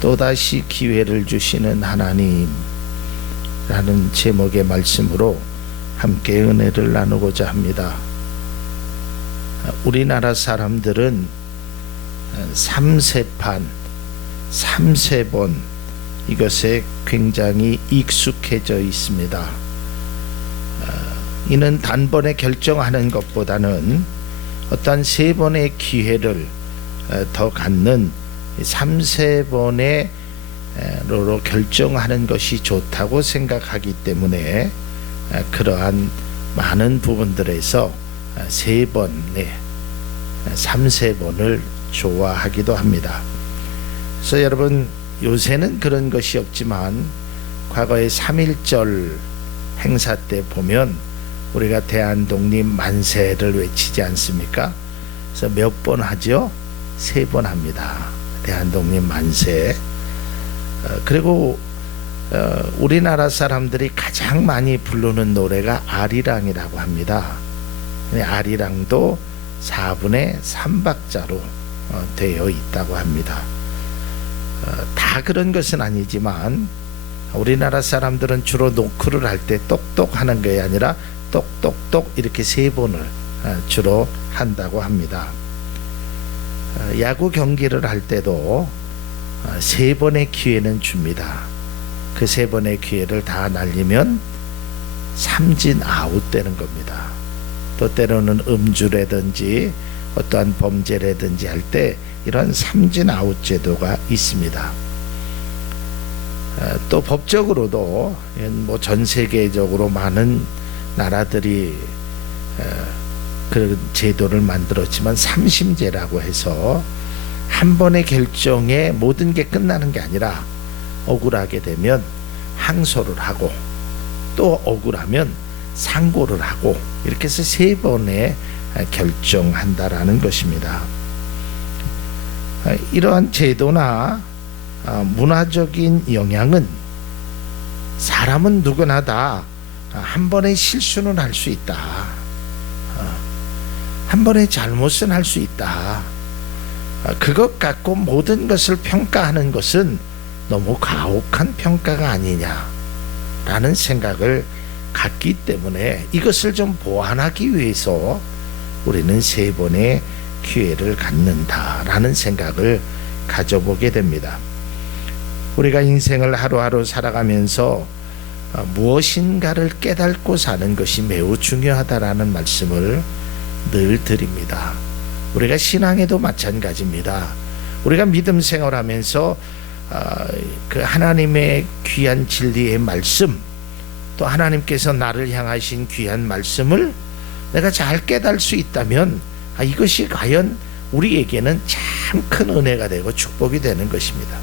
또다시 기회를 주시는 하나님 라는 제목의 말씀으로 함께 은혜를 나누고자 합니다. 우리나라 사람들은 3세판, 3세번 이것에 굉장히 익숙해져 있습니다. 이는 단번에 결정하는 것보다는 어떤 3번의 기회를 더 갖는 3세번의 로 결정하는 것이 좋다고 생각하기 때문에 그러한 많은 부분들에서 3번에 3세번을 좋아하기도 합니다. 그래서 여러분, 요새는 그런 것이 없지만 과거에 3.1절 행사 때 보면 우리가 대한독립 만세를 외치지 않습니까? 그래서 몇 번 하죠? 3번 합니다. 대한독립 만세. 그리고 우리나라 사람들이 가장 많이 부르는 노래가 아리랑이라고 합니다. 아리랑도 4분의 3박자로 되어 있다고 합니다. 다 그런 것은 아니지만 우리나라 사람들은 주로 노크를 할 때 똑똑 하는 게 아니라 똑똑똑 이렇게 3번을 주로 한다고 합니다. 야구 경기를 할 때도 3번의 기회는 줍니다. 그 3번의 기회를 다 날리면 삼진 아웃 되는 겁니다. 또 때로는 음주라든지 어떠한 범죄라든지 할 때 이런 삼진 아웃 제도가 있습니다. 또 법적으로도 뭐 전 세계적으로 많은 나라들이 그런 제도를 만들었지만 삼심제라고 해서 한 번의 결정에 모든 게 끝나는 게 아니라 억울하게 되면 항소를 하고 또 억울하면 상고를 하고 이렇게 해서 3번에 결정한다라는 것입니다. 이러한 제도나 문화적인 영향은 사람은 누구나 다 한 번의 실수는 할 수 있다. 한 번의 잘못은 할 수 있다. 그것 갖고 모든 것을 평가하는 것은 너무 가혹한 평가가 아니냐라는 생각을 갖기 때문에 이것을 좀 보완하기 위해서 우리는 3번의 기회를 갖는다라는 생각을 가져보게 됩니다. 우리가 인생을 하루하루 살아가면서 무엇인가를 깨닫고 사는 것이 매우 중요하다라는 말씀을 늘 드립니다. 우리가 신앙에도 마찬가지입니다. 우리가 믿음 생활하면서 그 하나님의 귀한 진리의 말씀, 또 하나님께서 나를 향하신 귀한 말씀을 내가 잘 깨달을 수 있다면 이것이 과연 우리에게는 참 큰 은혜가 되고 축복이 되는 것입니다.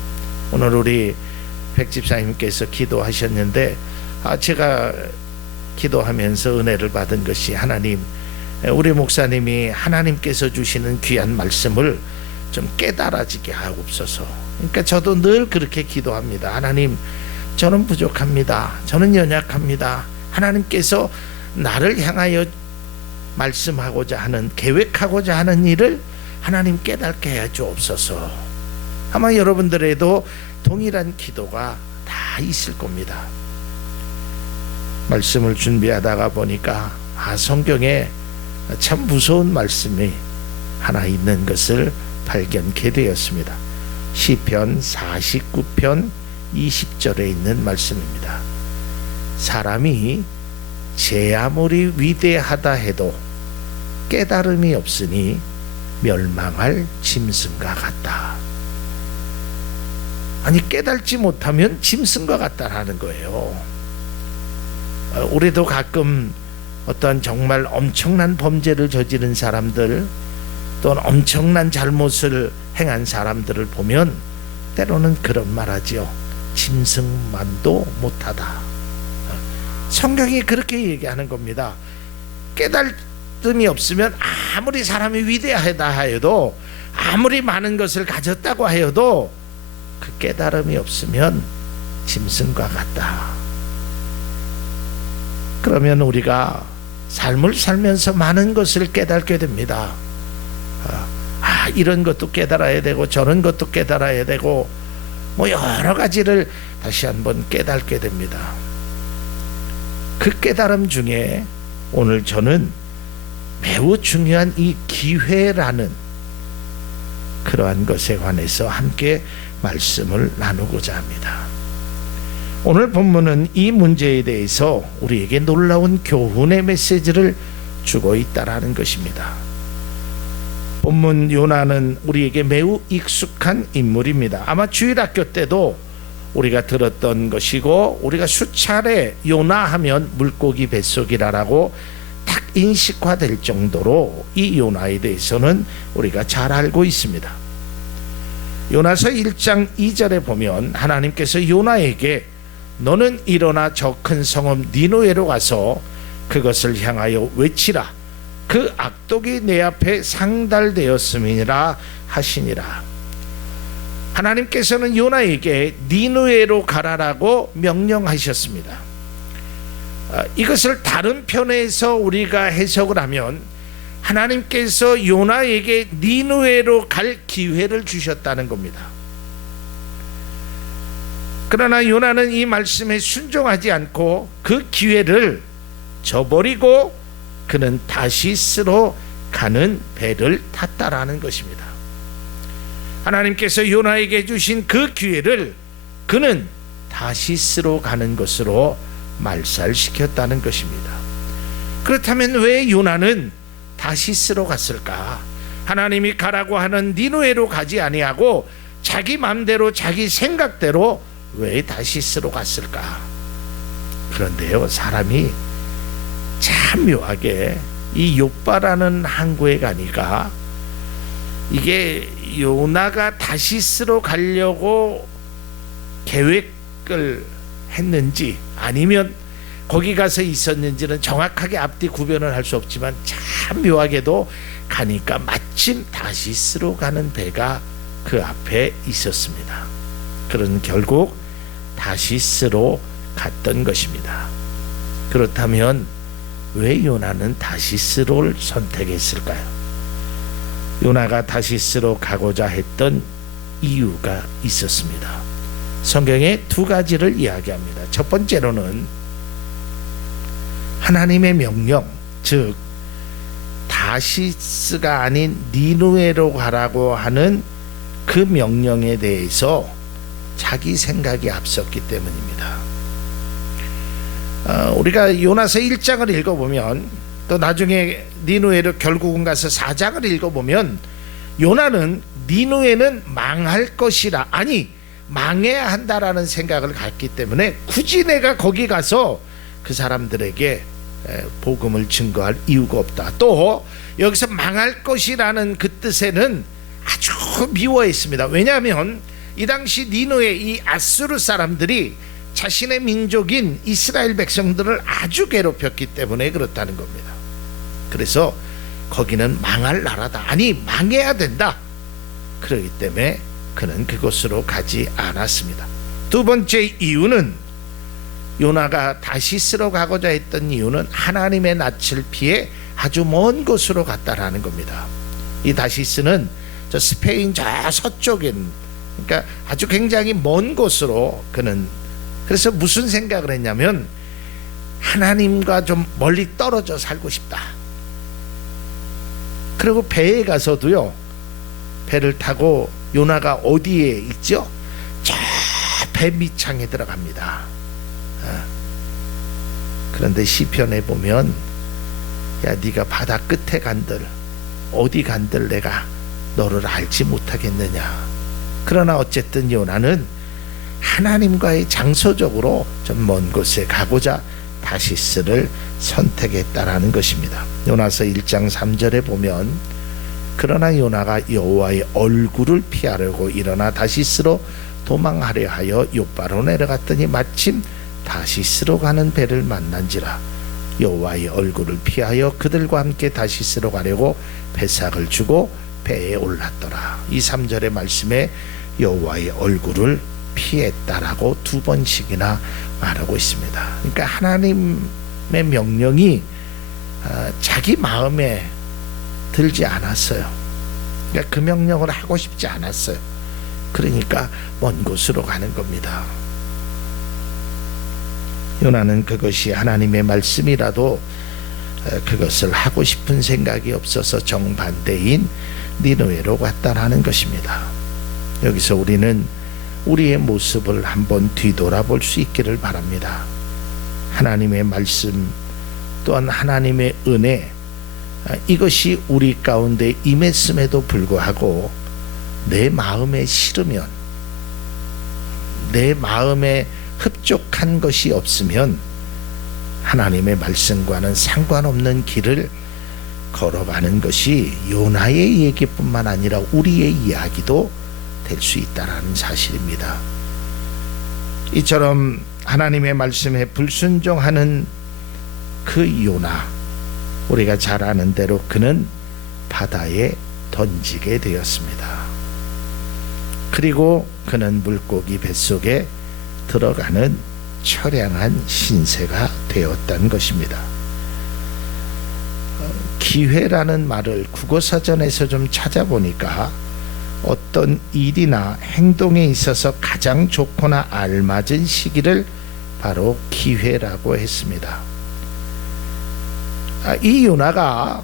오늘 우리 백집사님께서 기도하셨는데 제가 기도하면서 은혜를 받은 것이 하나님, 우리 목사님이 하나님께서 주시는 귀한 말씀을 좀 깨달아지게 하옵소서. 그러니까 저도 늘 그렇게 기도합니다. 하나님, 저는 부족합니다. 저는 연약합니다. 하나님께서 나를 향하여 말씀하고자 하는, 계획하고자 하는 일을 하나님 깨닫게 해 주옵소서. 아마 여러분들에도 동일한 기도가 다 있을 겁니다. 말씀을 준비하다가 보니까 성경에 참 무서운 말씀이 하나 있는 것을 발견케 되었습니다. 시편 49편 20절에 있는 말씀입니다. 사람이 제 아무리 위대하다 해도 깨달음이 없으니 멸망할 짐승과 같다. 아니, 깨달지 못하면 짐승과 같다라는 거예요. 우리도 가끔 어떤 정말 엄청난 범죄를 저지른 사람들, 또는 엄청난 잘못을 행한 사람들을 보면 때로는 그런 말하지요. 짐승만도 못하다. 성경이 그렇게 얘기하는 겁니다. 깨달음이 없으면 아무리 사람이 위대하다 하여도, 아무리 많은 것을 가졌다고 하여도 그 깨달음이 없으면 짐승과 같다. 그러면 우리가 삶을 살면서 많은 것을 깨닫게 됩니다. 이런 것도 깨달아야 되고 저런 것도 깨달아야 되고 여러 가지를 다시 한번 깨닫게 됩니다. 그 깨달음 중에 오늘 저는 매우 중요한 이 기회라는 그러한 것에 관해서 함께 말씀을 나누고자 합니다. 오늘 본문은 이 문제에 대해서 우리에게 놀라운 교훈의 메시지를 주고 있다라는 것입니다. 본문 요나는 우리에게 매우 익숙한 인물입니다. 아마 주일학교 때도 우리가 들었던 것이고, 우리가 수차례 요나 하면 물고기 뱃속이라고 딱 인식화될 정도로 이 요나에 대해서는 우리가 잘 알고 있습니다. 요나서 1장 2절에 보면 하나님께서 요나에게 너는 일어나 저 큰 성읍 니느웨로 가서 그것을 향하여 외치라. 그 악독이 내 앞에 상달되었음이니라 하시니라. 하나님께서는 요나에게 니느웨로 가라라고 명령하셨습니다. 이것을 다른 편에서 우리가 해석을 하면 하나님께서 요나에게 니느웨로 갈 기회를 주셨다는 겁니다. 그러나 요나는 이 말씀에 순종하지 않고 그 기회를 저버리고 그는 다시스로 가는 배를 탔다라는 것입니다. 하나님께서 요나에게 주신 그 기회를 그는 다시스로 가는 것으로 말살시켰다는 것입니다. 그렇다면 왜 요나는 다시스로 갔을까? 하나님이 가라고 하는 니느웨로 가지 아니하고 자기 마음대로 자기 생각대로 왜 다시스로 갔을까? 그런데요, 사람이 참 묘하게 이 욥바라는 항구에 가니까 이게 요나가 다시스로 가려고 계획을 했는지 아니면 거기 가서 있었는지는 정확하게 앞뒤 구별을 할 수 없지만 참 묘하게도 가니까 마침 다시스로 가는 배가 그 앞에 있었습니다. 그런 결국 다시스로 갔던 것입니다. 그렇다면 왜 요나는 다시스를 선택했을까요? 요나가 다시스로 가고자 했던 이유가 있었습니다. 성경에 두 가지를 이야기합니다. 첫 번째로는 하나님의 명령, 즉 다시스가 아닌 니느웨로 가라고 하는 그 명령에 대해서 자기 생각이 앞섰기 때문입니다. 우리가 요나서 1장을 읽어보면 또 나중에 니느웨로 결국은 가서 4장을 읽어보면 요나는 니느웨는 망할 것이라, 아니 망해야 한다라는 생각을 갖기 때문에 굳이 내가 거기 가서 그 사람들에게 복음을 증거할 이유가 없다. 또 여기서 망할 것이라는 그 뜻에는 아주 미워했습니다. 왜냐하면 이 당시 니느웨 이 아수르 사람들이 자신의 민족인 이스라엘 백성들을 아주 괴롭혔기 때문에 그렇다는 겁니다. 그래서 거기는 망할 나라다, 아니 망해야 된다. 그렇기 때문에 그는 그곳으로 가지 않았습니다. 두 번째 이유는, 요나가 다시스로 가고자 했던 이유는 하나님의 낯을 피해 아주 먼 곳으로 갔다라는 겁니다. 이 다시스는 저 스페인 저 서쪽인, 그러니까 아주 굉장히 먼 곳으로 그는, 그래서 무슨 생각을 했냐면 하나님과 좀 멀리 떨어져 살고 싶다. 그리고 배에 가서도요, 배를 타고 요나가 어디에 있죠? 저 배 밑창에 들어갑니다. 그런데 시편에 보면 야 네가 바다 끝에 간들 어디 간들 내가 너를 알지 못하겠느냐. 그러나 어쨌든 요나는 하나님과의 장소적으로 좀 먼 곳에 가고자 다시스를 선택했다라는 것입니다. 요나서 1장 3절에 보면 그러나 요나가 여호와의 얼굴을 피하려고 일어나 다시스로 도망하려 하여 욥바로 내려갔더니 마침 다시스로 가는 배를 만난지라. 여호와의 얼굴을 피하여 그들과 함께 다시스로 가려고 배삭을 주고 배에 올랐더라. 이 3절의 말씀에 여호와의 얼굴을 피했다라고 두 번씩이나 말하고 있습니다. 그러니까 하나님의 명령이 자기 마음에 들지 않았어요. 그러니까 그 명령을 하고 싶지 않았어요. 그러니까 먼 곳으로 가는 겁니다. 요나는 그것이 하나님의 말씀이라도 그것을 하고 싶은 생각이 없어서 정반대인 니느웨로 갔다라는 것입니다. 여기서 우리는 우리의 모습을 한번 뒤돌아볼 수 있기를 바랍니다. 하나님의 말씀 또한 하나님의 은혜, 이것이 우리 가운데 임했음에도 불구하고 내 마음에 싫으면, 내 마음에 흡족한 것이 없으면 하나님의 말씀과는 상관없는 길을 걸어가는 것이 요나의 얘기뿐만 아니라 우리의 이야기도 될 수 있다는 사실입니다. 이처럼 하나님의 말씀에 불순종하는 그 요나, 우리가 잘 아는 대로 그는 바다에 던지게 되었습니다. 그리고 그는 물고기 뱃속에 들어가는 처량한 신세가 되었다는 것입니다. 기회라는 말을 국어사전에서 좀 찾아보니까 어떤 일이나 행동에 있어서 가장 좋거나 알맞은 시기를 바로 기회라고 했습니다. 이 요나가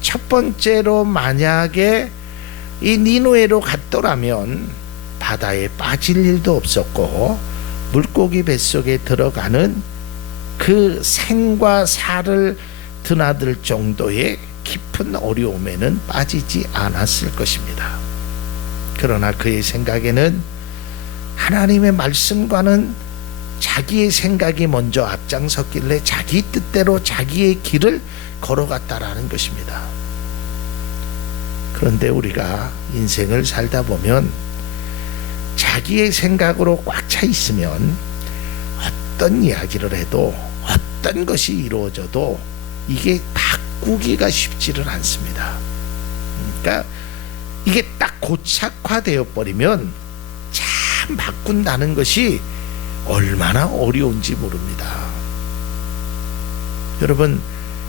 첫 번째로 만약에 이 니느웨로 갔더라면 바다에 빠질 일도 없었고 물고기 뱃속에 들어가는 그 생과 사를 드나들 정도의 깊은 어려움에는 빠지지 않았을 것입니다. 그러나 그의 생각에는 하나님의 말씀과는 자기의 생각이 먼저 앞장섰길래 자기 뜻대로 자기의 길을 걸어갔다라는 것입니다. 그런데 우리가 인생을 살다 보면 자기의 생각으로 꽉 차 있으면 어떤 이야기를 해도 어떤 것이 이루어져도 이게 바꾸기가 쉽지를 않습니다. 그러니까 이게 딱 고착화되어 버리면 참 바꾼다는 것이 얼마나 어려운지 모릅니다. 여러분,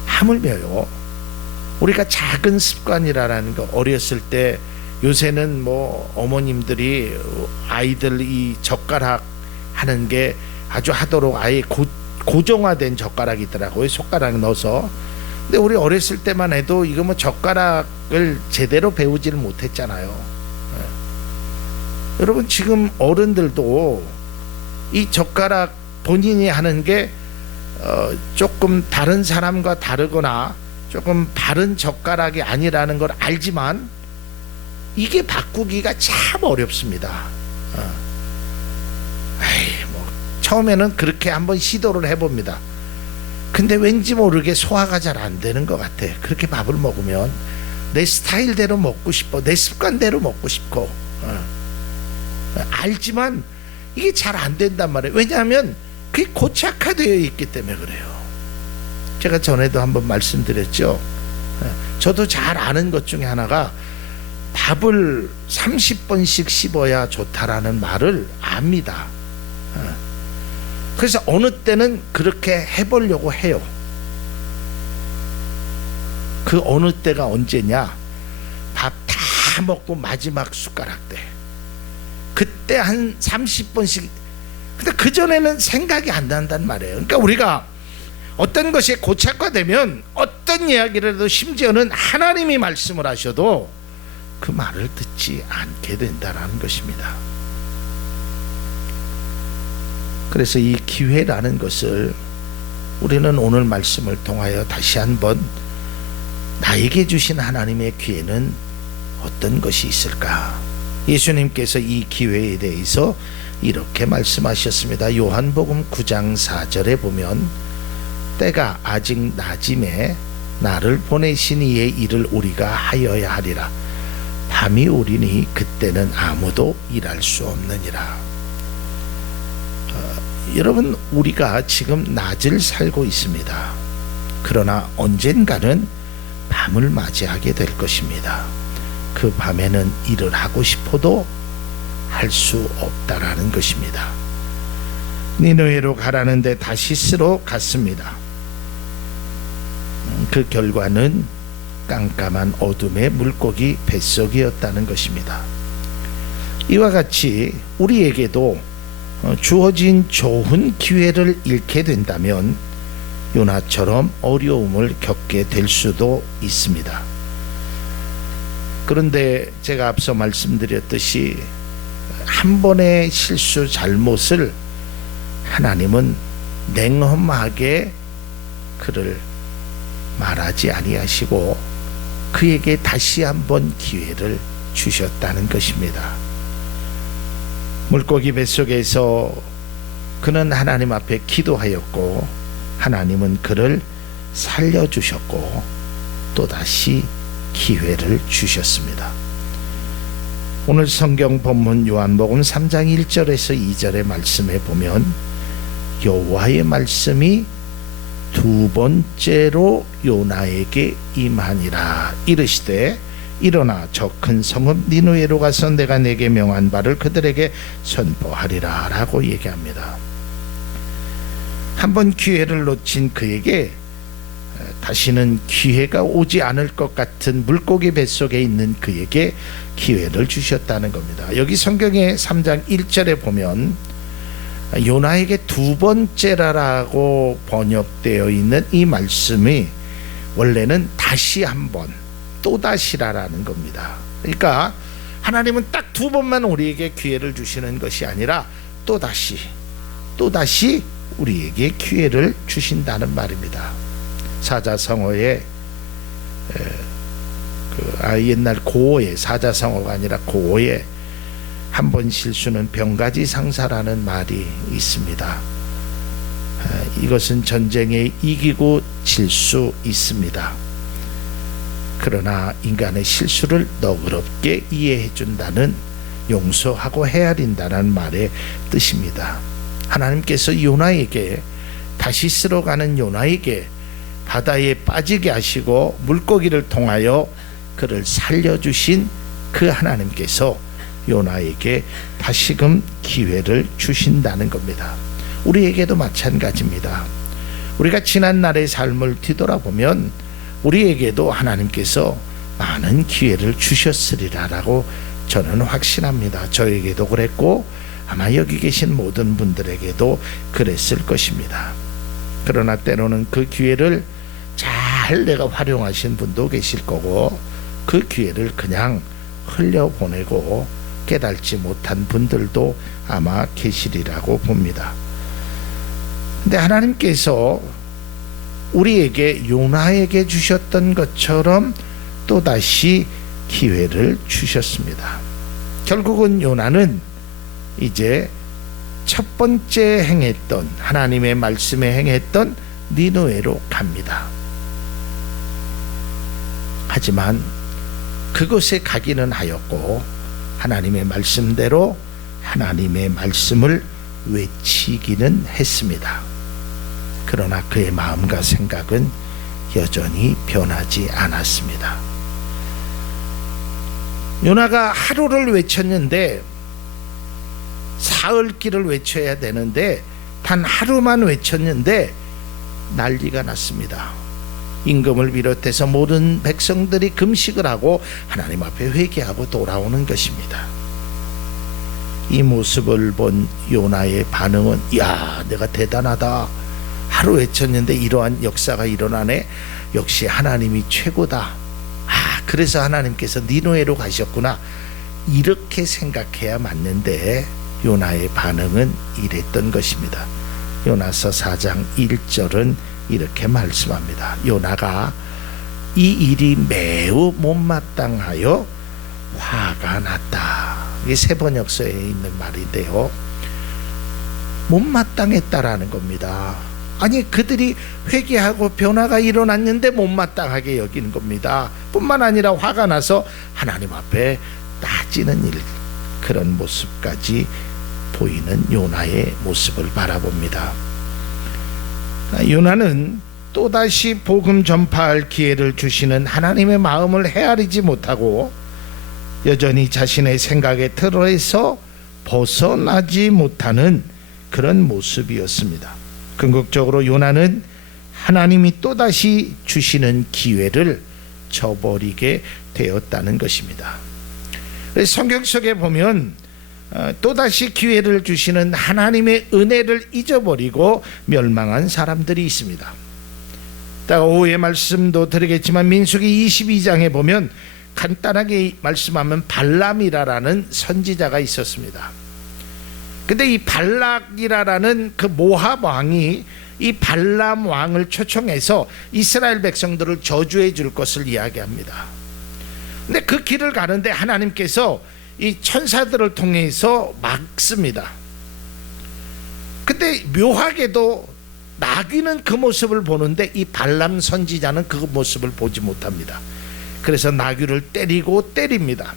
하물며요, 우리가 작은 습관이라는 거, 어렸을 때, 요새는 뭐 어머님들이 아이들 이 젓가락 하는 게 아주 하도록 아예 고정화된 젓가락이 있더라고요. 손가락 넣어서. 근데 우리 어렸을 때만 해도 이거 뭐 젓가락을 제대로 배우지를 못했잖아요. 네. 여러분, 지금 어른들도 이 젓가락 본인이 하는 게 조금 다른 사람과 다르거나 조금 바른 젓가락이 아니라는 걸 알지만 이게 바꾸기가 참 어렵습니다. 뭐 처음에는 그렇게 한번 시도를 해봅니다. 근데 왠지 모르게 소화가 잘 안 되는 것 같아. 그렇게 밥을 먹으면 내 스타일대로 먹고 싶어, 내 습관대로 먹고 싶고, 알지만 이게 잘 안 된단 말이에요. 왜냐하면 그게 고착화되어 있기 때문에 그래요. 제가 전에도 한번 말씀드렸죠. 저도 잘 아는 것 중에 하나가 밥을 30번씩 씹어야 좋다라는 말을 압니다. 그래서 어느 때는 그렇게 해보려고 해요. 그 어느 때가 언제냐? 밥 다 먹고 마지막 숟가락 때. 그때 한 30번씩. 근데 그전에는 생각이 안 난단 말이에요. 그러니까 우리가 어떤 것이 고착화되면 어떤 이야기를 해도, 심지어는 하나님이 말씀을 하셔도 그 말을 듣지 않게 된다는 것입니다. 그래서 이 기회라는 것을 우리는 오늘 말씀을 통하여 다시 한번 나에게 주신 하나님의 기회는 어떤 것이 있을까? 예수님께서 이 기회에 대해서 이렇게 말씀하셨습니다. 요한복음 9장 4절에 보면 때가 아직 낮임에 나를 보내신 이의 일을 우리가 하여야 하리라. 밤이 오리니 그때는 아무도 일할 수 없느니라. 여러분, 우리가 지금 낮을 살고 있습니다. 그러나 언젠가는 밤을 맞이하게 될 것입니다. 그 밤에는 일을 하고 싶어도 할 수 없다라는 것입니다. 니느웨로 가라는데 다시스로 갔습니다. 그 결과는 깜깜한 어둠의 물고기 뱃속이었다는 것입니다. 이와 같이 우리에게도 주어진 좋은 기회를 잃게 된다면 요나처럼 어려움을 겪게 될 수도 있습니다. 그런데 제가 앞서 말씀드렸듯이 한 번의 실수 잘못을 하나님은 냉엄하게 그를 말하지 아니하시고 그에게 다시 한번 기회를 주셨다는 것입니다. 물고기 뱃속에서 그는 하나님 앞에 기도하였고 하나님은 그를 살려주셨고 또다시 기회를 주셨습니다. 오늘 성경 본문 요한복음 3장 1절에서 2절의 말씀에 보면 여호와의 말씀이 두 번째로 요나에게 임하니라. 이르시되 일어나 저 큰 성읍 니느웨로 가서 내가 내게 명한 바를 그들에게 선포하리라 라고 얘기합니다. 한번 기회를 놓친 그에게 다시는 기회가 오지 않을 것 같은 물고기 뱃속에 있는 그에게 기회를 주셨다는 겁니다. 여기 성경의 3장 1절에 보면 요나에게 두 번째라고 번역되어 있는 이 말씀이 원래는 다시 한번 또다시라라는 겁니다. 그러니까 하나님은 딱 두 번만 우리에게 기회를 주시는 것이 아니라 또다시 우리에게 기회를 주신다는 말입니다. 사자성어에 옛날 고어에 사자성어가 아니라 고어에 한 번 실수는 병가지 상사라는 말이 있습니다. 이것은 전쟁에 이기고 질 수 있습니다. 그러나 인간의 실수를 너그럽게 이해해 준다는, 용서하고 헤아린다는 말의 뜻입니다. 하나님께서 요나에게, 다시 쓸어가는 요나에게 바다에 빠지게 하시고 물고기를 통하여 그를 살려주신 그 하나님께서 요나에게 다시금 기회를 주신다는 겁니다. 우리에게도 마찬가지입니다. 우리가 지난 날의 삶을 뒤돌아보면 우리에게도 하나님께서 많은 기회를 주셨으리라라고 저는 확신합니다. 저에게도 그랬고 아마 여기 계신 모든 분들에게도 그랬을 것입니다. 그러나 때로는 그 기회를 잘 내가 활용하신 분도 계실 거고 그 기회를 그냥 흘려보내고 깨달지 못한 분들도 아마 계시리라고 봅니다. 근데 하나님께서 우리에게 요나에게 주셨던 것처럼 또다시 기회를 주셨습니다. 결국은 요나는 이제 첫 번째 행했던, 하나님의 말씀에 행했던 니느웨로 갑니다. 하지만 그곳에 가기는 하였고 하나님의 말씀대로 하나님의 말씀을 외치기는 했습니다. 그러나 그의 마음과 생각은 여전히 변하지 않았습니다. 요나가 하루를 외쳤는데 사흘길을 외쳐야 되는데 단 하루만 외쳤는데 난리가 났습니다. 임금을 비롯해서 모든 백성들이 금식을 하고 하나님 앞에 회개하고 돌아오는 것입니다. 이 모습을 본 요나의 반응은, 야, 내가 대단하다. 하루 외쳤는데 이러한 역사가 일어나네. 역시 하나님이 최고다. 그래서 하나님께서 니느웨로 가셨구나. 이렇게 생각해야 맞는데 요나의 반응은 이랬던 것입니다. 요나서 4장 1절은 이렇게 말씀합니다. 요나가 이 일이 매우 못마땅하여 화가 났다. 이게 세번역서에 있는 말인데요. 못마땅했다라는 겁니다. 아니, 그들이 회개하고 변화가 일어났는데 못마땅하게 여기는 겁니다. 뿐만 아니라 화가 나서 하나님 앞에 따지는 일, 그런 모습까지 보이는 요나의 모습을 바라봅니다. 요나는 또다시 복음 전파할 기회를 주시는 하나님의 마음을 헤아리지 못하고 여전히 자신의 생각의 틀에서 벗어나지 못하는 그런 모습이었습니다. 궁극적으로 요나는 하나님이 또다시 주시는 기회를 저버리게 되었다는 것입니다. 성경 속에 보면 또다시 기회를 주시는 하나님의 은혜를 잊어버리고 멸망한 사람들이 있습니다. 이따가 오후에 말씀도 드리겠지만 민수기 22장에 보면 간단하게 말씀하면 발람이라는 선지자가 있었습니다. 근데 이 발락이라는 그 모압 왕이 이 발람 왕을 초청해서 이스라엘 백성들을 저주해 줄 것을 이야기합니다. 근데 그 길을 가는데 하나님께서 이 천사들을 통해서 막습니다. 근데 묘하게도 나귀는 그 모습을 보는데 이 발람 선지자는 그 모습을 보지 못합니다. 그래서 나귀를 때리고 때립니다.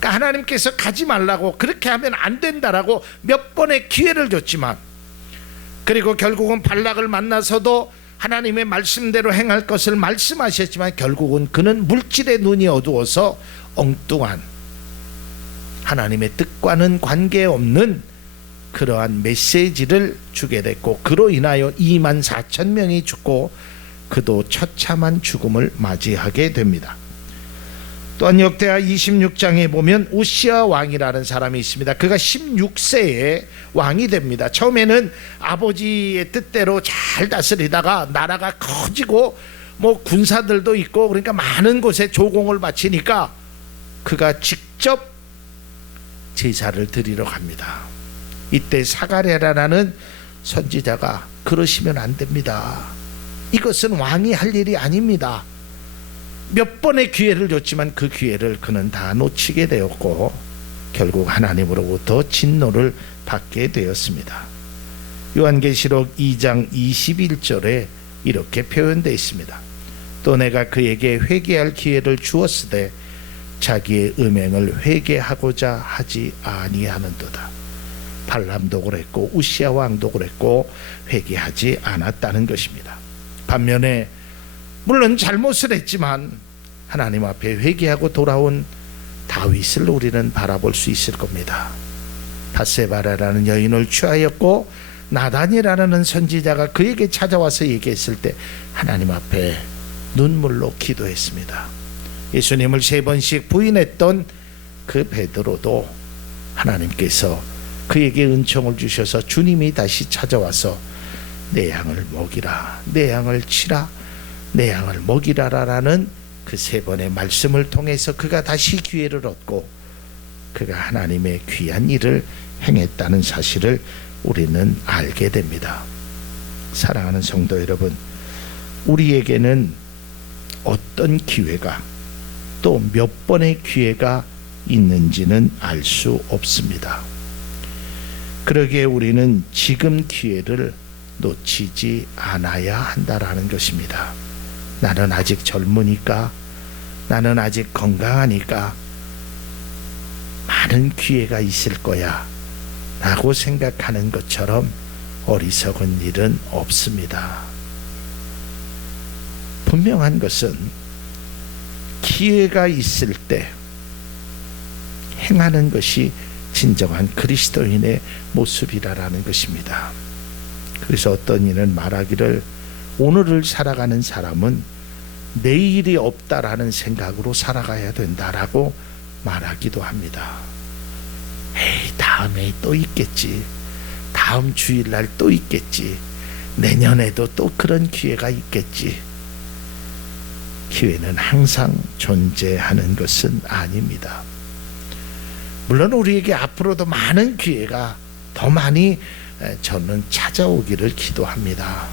그러니까 하나님께서 가지 말라고, 그렇게 하면 안 된다라고 몇 번의 기회를 줬지만, 그리고 결국은 발락을 만나서도 하나님의 말씀대로 행할 것을 말씀하셨지만 결국은 그는 물질의 눈이 어두워서 엉뚱한, 하나님의 뜻과는 관계없는 그러한 메시지를 주게 됐고, 그로 인하여 24,000명이 죽고 그도 처참한 죽음을 맞이하게 됩니다. 또한 역대하 26장에 보면 우시아 왕이라는 사람이 있습니다. 그가 16세에 왕이 됩니다. 처음에는 아버지의 뜻대로 잘 다스리다가 나라가 커지고 뭐 군사들도 있고 그러니까 많은 곳에 조공을 바치니까 그가 직접 제사를 드리러 갑니다. 이때 사가랴라는 선지자가 그러시면 안 됩니다. 이것은 왕이 할 일이 아닙니다. 몇 번의 기회를 줬지만 그 기회를 그는 다 놓치게 되었고 결국 하나님으로부터 진노를 받게 되었습니다. 요한계시록 2장 21절에 이렇게 표현되어 있습니다. 또 내가 그에게 회개할 기회를 주었으되 자기의 음행을 회개하고자 하지 아니하는도다. 발람도 그랬고 우시아 왕도 그랬고 회개하지 않았다는 것입니다. 반면에 물론 잘못을 했지만 하나님 앞에 회개하고 돌아온 다윗을 우리는 바라볼 수 있을 겁니다. 바세바라라는 여인을 취하였고 나단이라는 선지자가 그에게 찾아와서 얘기했을 때 하나님 앞에 눈물로 기도했습니다. 예수님을 3번씩 부인했던 그 베드로도 하나님께서 그에게 은총을 주셔서 주님이 다시 찾아와서 내 양을 먹이라, 내 양을 치라, 내 양을 먹이라라는 그 3번의 말씀을 통해서 그가 다시 기회를 얻고 그가 하나님의 귀한 일을 행했다는 사실을 우리는 알게 됩니다. 사랑하는 성도 여러분, 우리에게는 어떤 기회가 또 몇 번의 기회가 있는지는 알 수 없습니다. 그러기에 우리는 지금 기회를 놓치지 않아야 한다라는 것입니다. 나는 아직 젊으니까, 나는 아직 건강하니까 많은 기회가 있을 거야 라고 생각하는 것처럼 어리석은 일은 없습니다. 분명한 것은 기회가 있을 때 행하는 것이 진정한 그리스도인의 모습이라는 것입니다. 그래서 어떤 이는 말하기를 오늘을 살아가는 사람은 내일이 없다라는 생각으로 살아가야 된다라고 말하기도 합니다. 에이, 다음에 또 있겠지, 다음 주일날 또 있겠지, 내년에도 또 그런 기회가 있겠지. 기회는 항상 존재하는 것은 아닙니다. 물론 우리에게 앞으로도 많은 기회가 더 많이 저는 찾아오기를 기도합니다.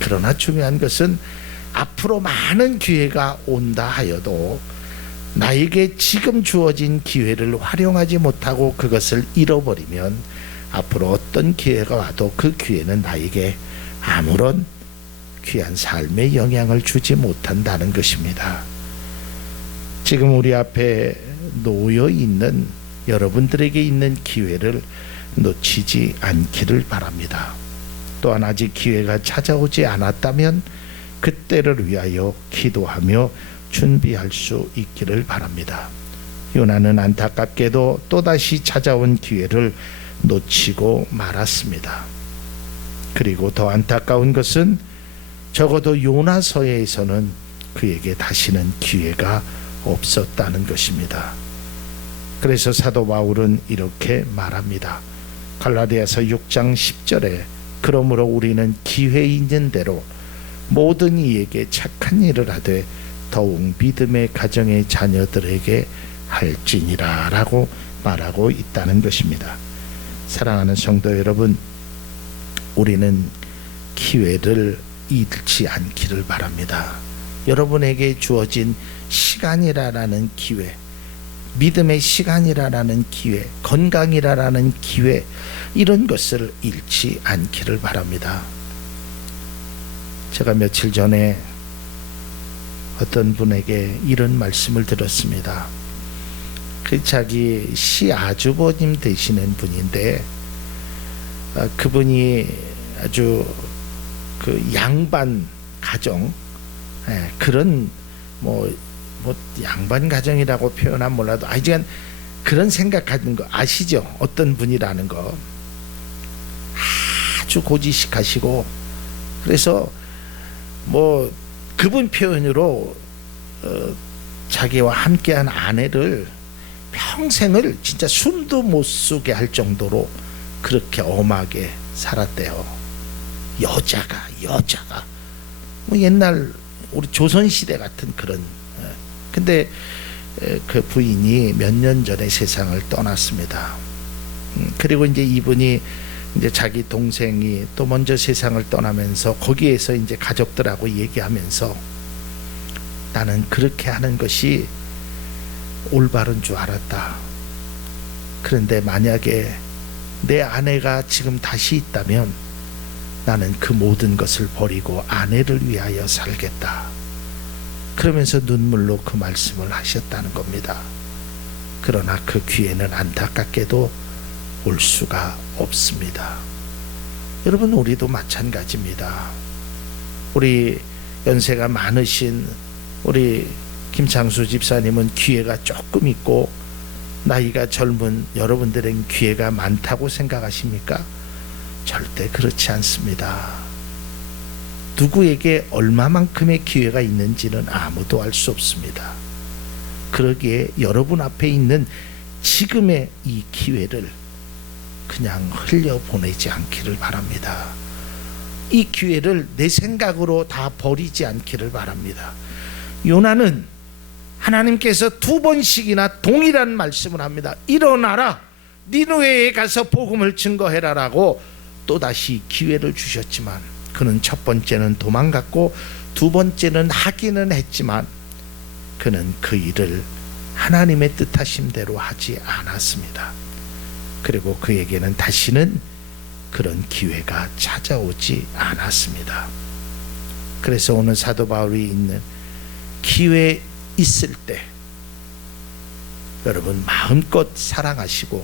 그러나 중요한 것은 앞으로 많은 기회가 온다 하여도 나에게 지금 주어진 기회를 활용하지 못하고 그것을 잃어버리면 앞으로 어떤 기회가 와도 그 기회는 나에게 아무런 귀한 삶에 영향을 주지 못한다는 것입니다. 지금 우리 앞에 놓여 있는 여러분들에게 있는 기회를 놓치지 않기를 바랍니다. 또한 아직 기회가 찾아오지 않았다면 그때를 위하여 기도하며 준비할 수 있기를 바랍니다. 요나는 안타깝게도 또다시 찾아온 기회를 놓치고 말았습니다. 그리고 더 안타까운 것은 적어도 요나서에서는 그에게 다시는 기회가 없었다는 것입니다. 그래서 사도 바울은 이렇게 말합니다. 갈라디아서 6장 10절에 그러므로 우리는 기회 있는 대로 모든 이에게 착한 일을 하되 더욱 믿음의 가정의 자녀들에게 할지니라 라고 말하고 있다는 것입니다. 사랑하는 성도 여러분, 우리는 기회를 잃지 않기를 바랍니다. 여러분에게 주어진 시간이라는 기회, 믿음의 시간이라는 기회, 건강이라는 기회, 이런 것을 잃지 않기를 바랍니다. 제가 며칠 전에 어떤 분에게 이런 말씀을 들었습니다. 그 자기 시아주버님 되시는 분인데 그분이 아주 그 양반 가정, 그런 뭐 양반 가정이라고 표현하면 몰라도 하여간 그런 생각하는 거 아시죠? 어떤 분이라는 거. 아주 고지식하시고, 그래서 뭐 그분 표현으로 자기와 함께한 아내를 평생을 진짜 숨도 못 쉬게 할 정도로 그렇게 엄하게 살았대요. 여자가 뭐 옛날 우리 조선시대 같은 그런. 근데 그 부인이 몇 년 전에 세상을 떠났습니다. 그리고 이제 이분이 이제 자기 동생이 또 먼저 세상을 떠나면서 거기에서 이제 가족들하고 얘기하면서 나는 그렇게 하는 것이 올바른 줄 알았다. 그런데 만약에 내 아내가 지금 다시 있다면 나는 그 모든 것을 버리고 아내를 위하여 살겠다. 그러면서 눈물로 그 말씀을 하셨다는 겁니다. 그러나 그 기회는 안타깝게도 올 수가 없습니다. 여러분, 우리도 마찬가지입니다. 우리 연세가 많으신 우리 김창수 집사님은 기회가 조금 있고 나이가 젊은 여러분들은 기회가 많다고 생각하십니까? 절대 그렇지 않습니다. 누구에게 얼마만큼의 기회가 있는지는 아무도 알 수 없습니다. 그러기에 여러분 앞에 있는 지금의 이 기회를 그냥 흘려보내지 않기를 바랍니다. 이 기회를 내 생각으로 다 버리지 않기를 바랍니다. 요나는 하나님께서 2번씩이나 동일한 말씀을 합니다. 일어나라, 니느웨에 가서 복음을 증거해라라고 또다시 기회를 주셨지만 그는 첫 번째는 도망갔고 두 번째는 하기는 했지만 그는 그 일을 하나님의 뜻하심대로 하지 않았습니다. 그리고 그에게는 다시는 그런 기회가 찾아오지 않았습니다. 그래서 오늘 사도 바울이 있는 기회 있을 때 여러분 마음껏 사랑하시고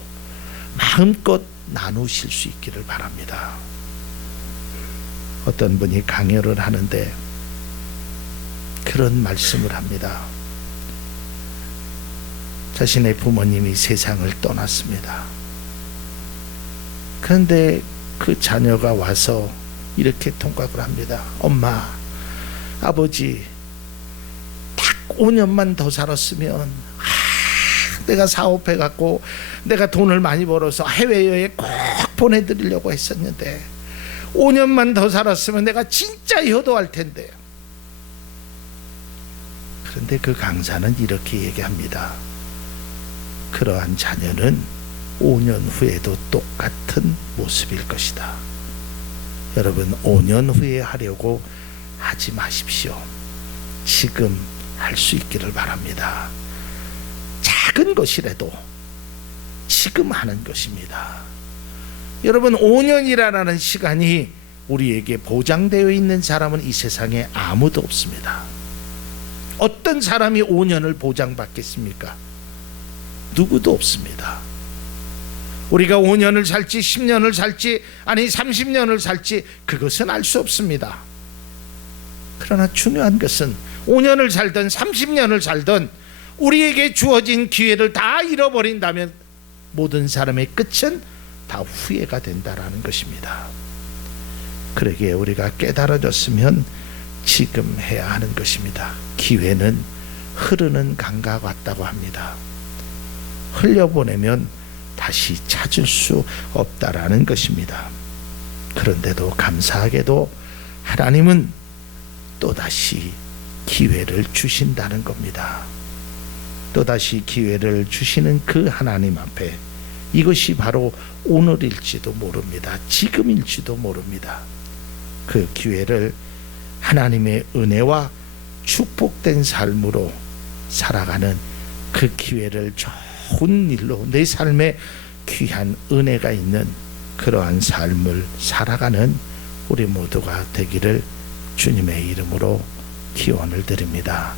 마음껏 나누실 수 있기를 바랍니다. 어떤 분이 강연을 하는데 그런 말씀을 합니다. 자신의 부모님이 세상을 떠났습니다. 그런데 그 자녀가 와서 이렇게 통각을 합니다. 엄마, 아버지, 딱 5년만 더 살았으면 내가 사업해갖고 내가 돈을 많이 벌어서 해외여행 꼭 보내드리려고 했었는데 5년만 더 살았으면 내가 진짜 효도할 텐데. 그런데 그 강사는 이렇게 얘기합니다. 그러한 자녀는 5년 후에도 똑같은 모습일 것이다. 여러분, 5년 후에 하려고 하지 마십시오. 지금 할 수 있기를 바랍니다. 작은 것이라도 지금 하는 것입니다. 여러분, 5년이라는 시간이 우리에게 보장되어 있는 사람은 이 세상에 아무도 없습니다. 어떤 사람이 5년을 보장받겠습니까? 누구도 없습니다. 우리가 5년을 살지 10년을 살지 아니 30년을 살지 그것은 알 수 없습니다. 그러나 중요한 것은 5년을 살든 30년을 살든 우리에게 주어진 기회를 다 잃어버린다면 모든 사람의 끝은 다 후회가 된다라는 것입니다. 그러기에 우리가 깨달아졌으면 지금 해야 하는 것입니다. 기회는 흐르는 강과 같다고 합니다. 흘려보내면 다시 찾을 수 없다라는 것입니다. 그런데도 감사하게도 하나님은 또다시 기회를 주신다는 겁니다. 또다시 기회를 주시는 그 하나님 앞에 이것이 바로 오늘일지도 모릅니다. 지금일지도 모릅니다. 그 기회를 하나님의 은혜와 축복된 삶으로 살아가는 그 기회를 좋은 일로 내 삶에 귀한 은혜가 있는 그러한 삶을 살아가는 우리 모두가 되기를 주님의 이름으로 기원을 드립니다.